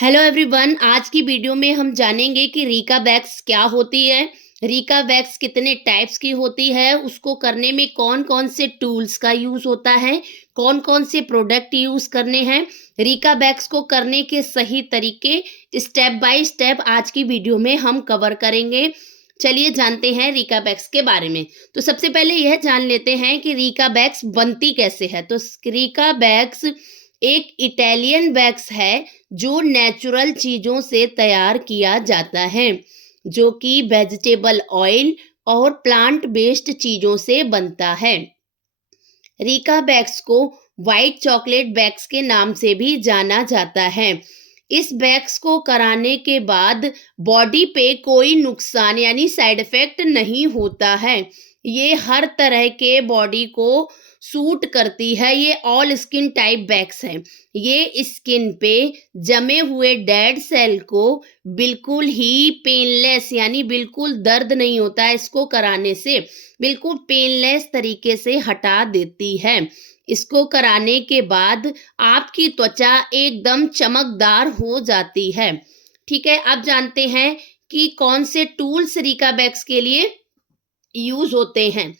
Hello everyone, आज की video में हम जानेंगे कि रीका वैक्स क्या होती है, रीका वैक्स कितने टाइप्स की होती है, उसको करने में कौन कौन से टूल्स का यूज़ होता है, कौन कौन से प्रोडक्ट यूज़ करने हैं, रीका वैक्स को करने के सही तरीके स्टेप बाय स्टेप आज की वीडियो में हम कवर करेंगे। चलिए जानते हैं रीका वैक्स के बारे में। तो सबसे पहले यह जान लेते हैं कि रीका वैक्स बनती कैसे है। तो रीका वैक्स एक इटालियन वैक्स है जो नेचुरल चीज़ों से तैयार किया जाता है, जो कि वेजिटेबल ऑयल और प्लांट बेस्ड चीज़ों से बनता है। रीका वैक्स को व्हाइट चॉकलेट वैक्स के नाम से भी जाना जाता है। इस वैक्स को कराने के बाद बॉडी पे कोई नुकसान यानी साइड इफेक्ट नहीं होता है। ये हर तरह के बॉडी को सूट करती है। ये ऑल स्किन टाइप वैक्स है। ये स्किन पे जमे हुए डेड सेल को बिल्कुल ही पेनलेस यानी बिल्कुल दर्द नहीं होता है इसको कराने से, बिल्कुल पेनलेस तरीके से हटा देती है। इसको कराने के बाद आपकी त्वचा एकदम चमकदार हो जाती है। ठीक है, अब जानते हैं कि कौन से टूल्स रीका वैक्स के लिए यूज होते हैं।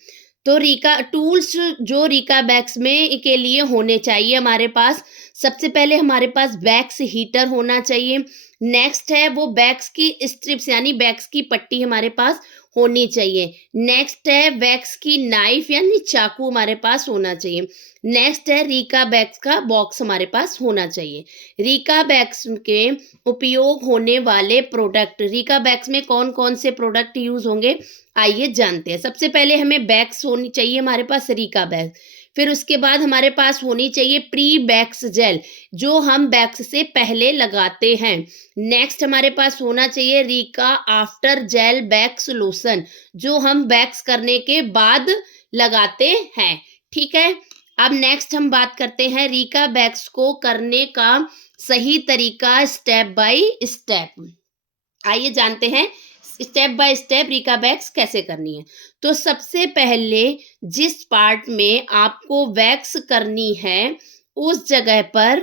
तो रीका टूल्स जो रीका वैक्स में के लिए होने चाहिए हमारे पास, सबसे पहले हमारे पास वैक्स हीटर होना चाहिए। नेक्स्ट है वो वैक्स की स्ट्रिप्स यानी वैक्स की पट्टी हमारे पास होनी चाहिए। नेक्स्ट है वैक्स की नाइफ यानी चाकू हमारे पास होना चाहिए। नेक्स्ट है रीका वैक्स का बॉक्स हमारे पास होना चाहिए। रीका वैक्स के उपयोग होने वाले प्रोडक्ट, रीका वैक्स में कौन कौन से प्रोडक्ट यूज होंगे आइए जानते हैं। सबसे पहले हमें वैक्स होनी चाहिए हमारे पास रीका वैक्स। फिर उसके बाद हमारे पास होनी चाहिए प्री वैक्स जेल जो हम वैक्स से पहले लगाते हैं। नेक्स्ट हमारे पास होना चाहिए Rica after gel wax lotion जो हम वैक्स करने के बाद लगाते हैं। ठीक है, अब नेक्स्ट हम बात करते हैं रीका वैक्स को करने का सही तरीका स्टेप बाय स्टेप। आइए जानते हैं step by step Rica wax कैसे करनी है। तो सबसे पहले जिस पार्ट में आपको वैक्स करनी है उस जगह पर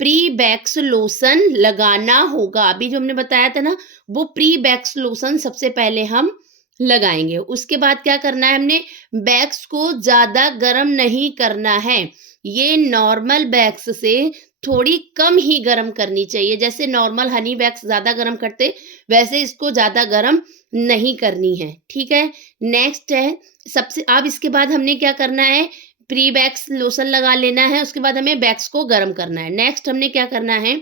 प्री वैक्स लोशन लगाना होगा। अभी जो हमने बताया था ना, वो प्री वैक्स लोशन सबसे पहले हम लगाएंगे। उसके बाद क्या करना है, हमने वैक्स को ज्यादा गर्म नहीं करना है। ये नॉर्मल वैक्स से थोड़ी कम ही गर्म करनी चाहिए। जैसे नॉर्मल हनी वैक्स ज्यादा गर्म करते वैसे इसको ज्यादा गर्म नहीं करनी है। ठीक है, नेक्स्ट है सबसे, अब इसके बाद हमने क्या करना है, प्री वैक्स लोशन लगा लेना है। उसके बाद हमें वैक्स को गर्म करना है। नेक्स्ट हमने क्या करना है,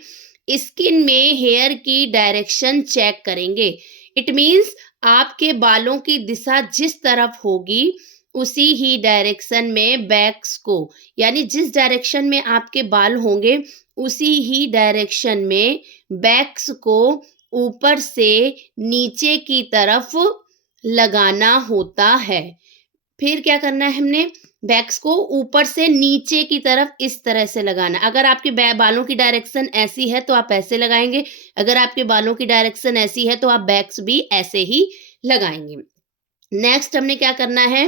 स्किन में हेयर की डायरेक्शन चेक करेंगे। इट मीन्स आपके बालों की दिशा जिस तरफ होगी उसी ही डायरेक्शन में वैक्स को, यानी जिस डायरेक्शन में आपके बाल होंगे उसी ही डायरेक्शन में वैक्स को ऊपर से नीचे की तरफ लगाना होता है। फिर क्या करना है, हमने वैक्स को ऊपर से नीचे की तरफ इस तरह से लगाना। अगर आपके बालों की डायरेक्शन ऐसी है तो आप ऐसे लगाएंगे, अगर आपके बालों की डायरेक्शन ऐसी है तो आप वैक्स भी ऐसे ही लगाएंगे। नेक्स्ट हमने क्या करना है,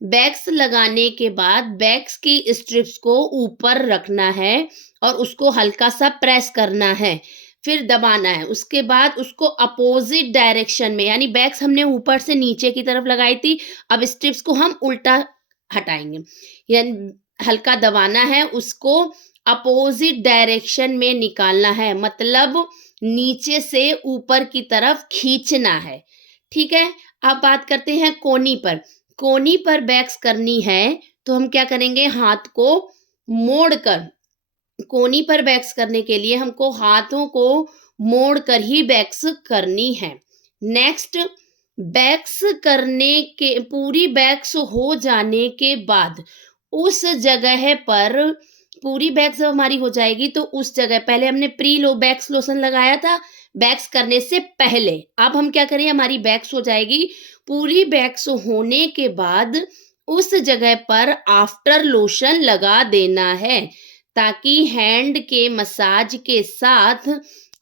वैक्स लगाने के बाद वैक्स की स्ट्रिप्स को ऊपर रखना है और उसको हल्का सा प्रेस करना है, फिर दबाना है। उसके बाद उसको अपोजिट डायरेक्शन में, यानी वैक्स हमने ऊपर से नीचे की तरफ लगाई थी, अब स्ट्रिप्स को हम उल्टा हटाएंगे, यानी हल्का दबाना है, उसको अपोजिट डायरेक्शन में निकालना है, मतलब नीचे से ऊपर की तरफ खींचना है। ठीक है, अब बात करते हैं कोनी पर। कोनी पर वैक्स करनी है तो हम क्या करेंगे, हाथ को मोड़कर, कोनी पर वैक्स करने के लिए हमको हाथों को मोड़कर ही वैक्स करनी है। नेक्स्ट, वैक्स करने के पूरी वैक्स हो जाने के बाद उस जगह पर, पूरी वैक्स जब हमारी हो जाएगी तो उस जगह, पहले हमने प्री लो वैक्स लोशन लगाया था वैक्स करने से पहले, अब हम क्या करें, हमारी वैक्स हो जाएगी। पूरी वैक्स होने के बाद उस जगह पर आफ्टर लोशन लगा देना है, ताकि हैंड के मसाज के साथ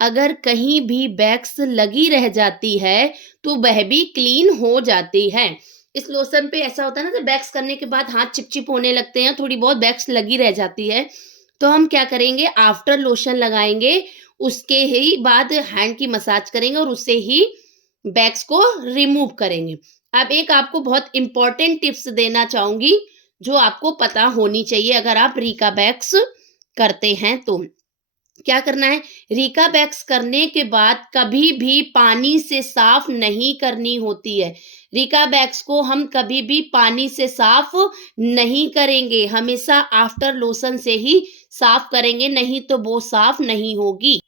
अगर कहीं भी वैक्स लगी रह जाती है तो वह भी क्लीन हो जाती है। इस लोशन पे ऐसा होता है ना, तो वैक्स करने के बाद हाथ चिपचिप होने लगते हैं, थोड़ी बहुत वैक्स लगी रह जाती है, तो हम क्या करेंगे, आफ्टर लोशन लगाएंगे, उसके ही बाद हैंड की मसाज करेंगे और उससे ही बैग्स को रिमूव करेंगे। अब एक आपको बहुत इंपॉर्टेंट टिप्स देना चाहूंगी जो आपको पता होनी चाहिए अगर आप रिका बैग्स करते हैं तो। क्या करना है, रिका बैग्स करने के बाद कभी भी पानी से साफ नहीं करनी होती है। रिका बैग्स को हम कभी भी पानी से साफ नहीं करेंगे, हमेशा आफ्टर लोशन से ही साफ करेंगे, नहीं तो वो साफ नहीं होगी।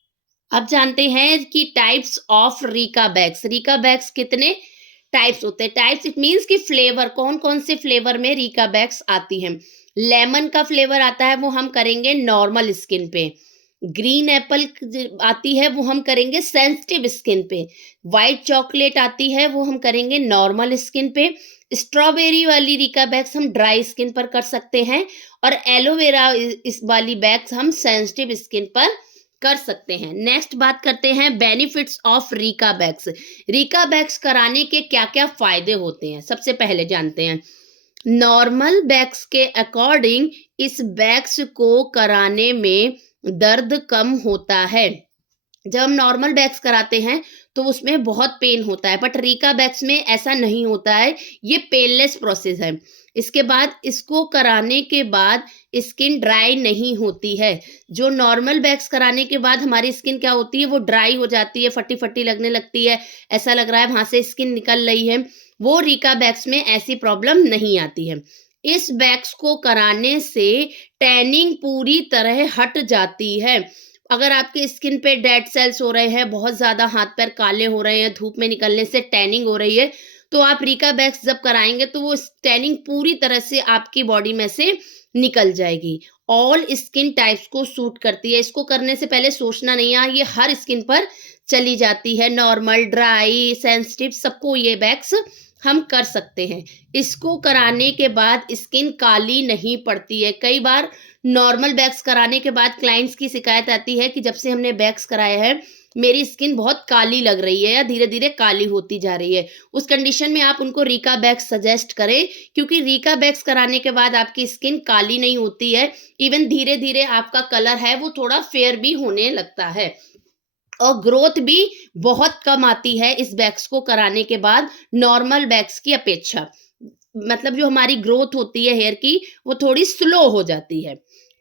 अब जानते हैं कि types of Rica bags. Rica bags कितने टाइप्स होते हैं? टाइप्स इट मीन्स कि फ्लेवर, कौन कौन से फ्लेवर में रिका बैग्स आती हैं। लेमन का फ्लेवर आता है, वो हम करेंगे नॉर्मल स्किन पे। ग्रीन एप्पल आती है, वो हम करेंगे सेंसिटिव स्किन पे। व्हाइट चॉकलेट आती है, वो हम करेंगे नॉर्मल स्किन पे। स्ट्रॉबेरी वाली रिका बैग्स हम ड्राई स्किन पर कर सकते हैं और एलोवेरा इस वाली बैग्स हम सेंसिटिव स्किन पर कर सकते हैं। नेक्स्ट बात करते हैं benefits of Rica bags. Rica bags कराने के क्या क्या फायदे होते हैं, सबसे पहले जानते हैं। नॉर्मल बैग्स के अकॉर्डिंग इस बैग्स को कराने में दर्द कम होता है। जब हम नॉर्मल बैग्स कराते हैं तो उसमें बहुत पेन होता है, बट रिका बैग्स में ऐसा नहीं होता है, ये पेनलेस प्रोसेस है। इसके बाद इसको कराने के बाद स्किन ड्राई नहीं होती है। जो नॉर्मल बैग्स कराने के बाद हमारी स्किन क्या होती है, वो ड्राई हो जाती है, फटी फटी लगने लगती है, ऐसा लग रहा है वहां से स्किन निकल रही है। वो रिका बैग्स में ऐसी प्रॉब्लम नहीं आती है। इस बैग्स को कराने से टैनिंग पूरी तरह हट जाती है। अगर आपके स्किन पे डेड सेल्स हो रहे हैं, बहुत ज़्यादा हाथ पैर काले हो रहे हैं, धूप में निकलने से टैनिंग हो रही है, तो आप रिका बैग्स जब कराएंगे तो वो टैनिंग पूरी तरह से आपकी बॉडी में से निकल जाएगी। ऑल स्किन टाइप्स को सूट करती है। इसको करने से पहले सोचना नहीं है, ये हर स्किन पर चली जाती है, नॉर्मल, ड्राई, सेंसिटिव, सबको ये बैग्स हम कर सकते हैं। इसको कराने के बाद स्किन काली नहीं पड़ती है। कई बार नॉर्मल बैग्स कराने के बाद क्लाइंट्स की शिकायत आती है कि जब से हमने बैग्स कराए हैं मेरी स्किन बहुत काली लग रही है या धीरे धीरे काली होती जा रही है। उस कंडीशन में आप उनको रिका बैग्स सजेस्ट करें, क्योंकि रिका बैग्स कराने के बाद आपकी स्किन काली नहीं होती है, इवन धीरे धीरे आपका कलर है वो थोड़ा फेयर भी होने लगता है और ग्रोथ भी बहुत कम आती है इस बैग्स को कराने के बाद नॉर्मल बैग्स की अपेक्षा। मतलब जो हमारी ग्रोथ होती है हेयर की वो थोड़ी स्लो हो जाती है।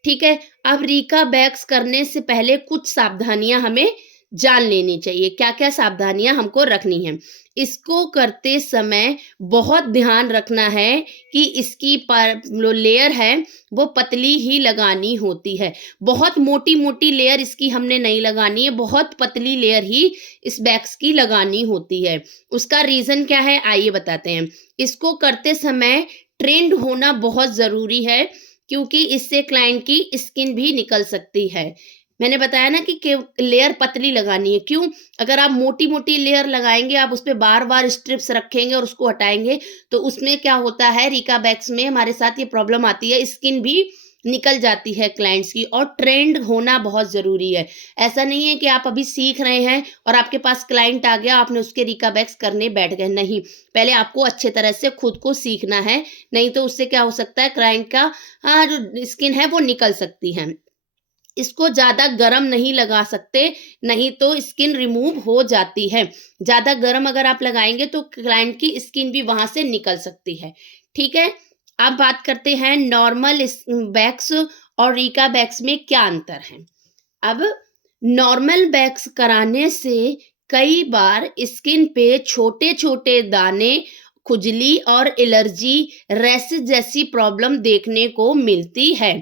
ठीक है, अब रिका बैग्स करने से पहले कुछ सावधानियां हमें जान लेनी चाहिए। क्या क्या सावधानियां हमको रखनी है। इसको करते समय बहुत ध्यान रखना है कि इसकी जो लेयर है वो पतली ही लगानी होती है। बहुत मोटी मोटी लेयर इसकी हमने नहीं लगानी है, बहुत पतली लेयर ही इस बैग्स की लगानी होती है। उसका रीजन क्या है आइए बताते हैं। इसको करते समय ट्रेंड होना बहुत जरूरी है, क्योंकि इससे क्लाइंट की स्किन भी निकल सकती है। मैंने बताया ना कि लेयर पतली लगानी है। क्यों? अगर आप मोटी मोटी लेयर लगाएंगे, आप उस पर बार बार स्ट्रिप्स रखेंगे और उसको हटाएंगे, तो उसमें क्या होता है, रिका बैग्स में हमारे साथ ये प्रॉब्लम आती है, स्किन भी निकल जाती है क्लाइंट्स की। और ट्रेंड होना बहुत जरूरी है। ऐसा नहीं है कि आप अभी सीख रहे हैं और आपके पास क्लाइंट आ गया, आपने उसके रिका बैग्स करने बैठ गए। नहीं, पहले आपको अच्छे तरह से खुद को सीखना है, नहीं तो उससे क्या हो सकता है, क्लाइंट का जो स्किन है वो निकल सकती है। इसको ज़्यादा गरम नहीं लगा सकते, नहीं तो स्किन रिमूव हो जाती है। ज़्यादा गरम अगर आप लगाएंगे तो क्लाइंट की स्किन भी वहां से निकल सकती है। ठीक है, अब बात करते हैं नॉर्मल बैग्स और रिका बैग्स में क्या अंतर है। अब नॉर्मल बैग्स कराने से कई बार स्किन पे छोटे छोटे दाने, खुजली और एलर्जी, रैशेज जैसी प्रॉब्लम देखने को मिलती है।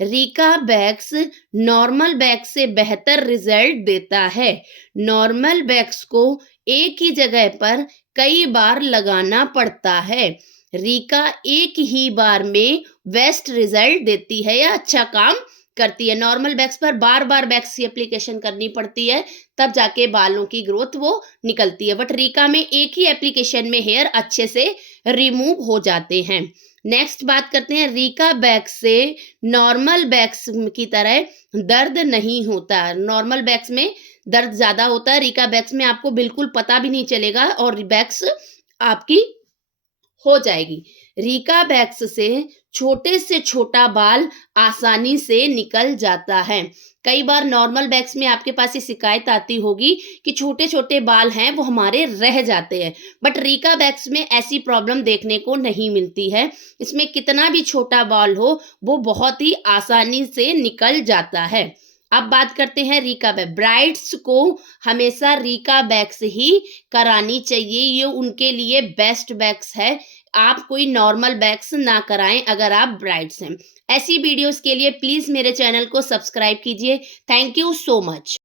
रिका बैग्स नॉर्मल बैग्स से बेहतर रिजल्ट देता है। नॉर्मल बैग्स को एक ही जगह पर कई बार लगाना पड़ता है। रिका एक ही बार में बेस्ट रिजल्ट देती है या अच्छा काम करती है। नॉर्मल बैग्स पर बार बार बैग्स की एप्लीकेशन करनी पड़ती है, तब जाके बालों की ग्रोथ वो निकलती है। बट रिका में एक ही एप्लीकेशन में हेयर अच्छे से रिमूव हो जाते हैं। नेक्स्ट बात करते हैं, रिका बैग्स से नॉर्मल बैग्स की तरह दर्द नहीं होता। नॉर्मल बैग्स में दर्द ज्यादा होता है, रिका बैग्स में आपको बिल्कुल पता भी नहीं चलेगा और बैग्स आपकी हो जाएगी। रिका बैग्स से छोटे से छोटा बाल आसानी से निकल जाता है। कई बार नॉर्मल वैक्स में आपके पास ये शिकायत आती होगी कि छोटे-छोटे बाल हैं वो हमारे रह जाते हैं। बट रीका वैक्स में ऐसी प्रॉब्लम देखने को नहीं मिलती है। इसमें कितना भी छोटा बाल हो, वो बहुत ही आसानी से निकल जाता है। अब बात करते हैं रीका वैक्स। ब्राइड्स को हमेशा रीका वैक्स ही करानी चाहिए, ये उनके लिए बेस्ट वैक्स है। आप कोई नॉर्मल वैक्स ना कराएँ अगर आप ब्राइड्स हैं। ऐसी वीडियोज़ के लिए प्लीज़ मेरे चैनल को सब्सक्राइब कीजिए। Thank you so much.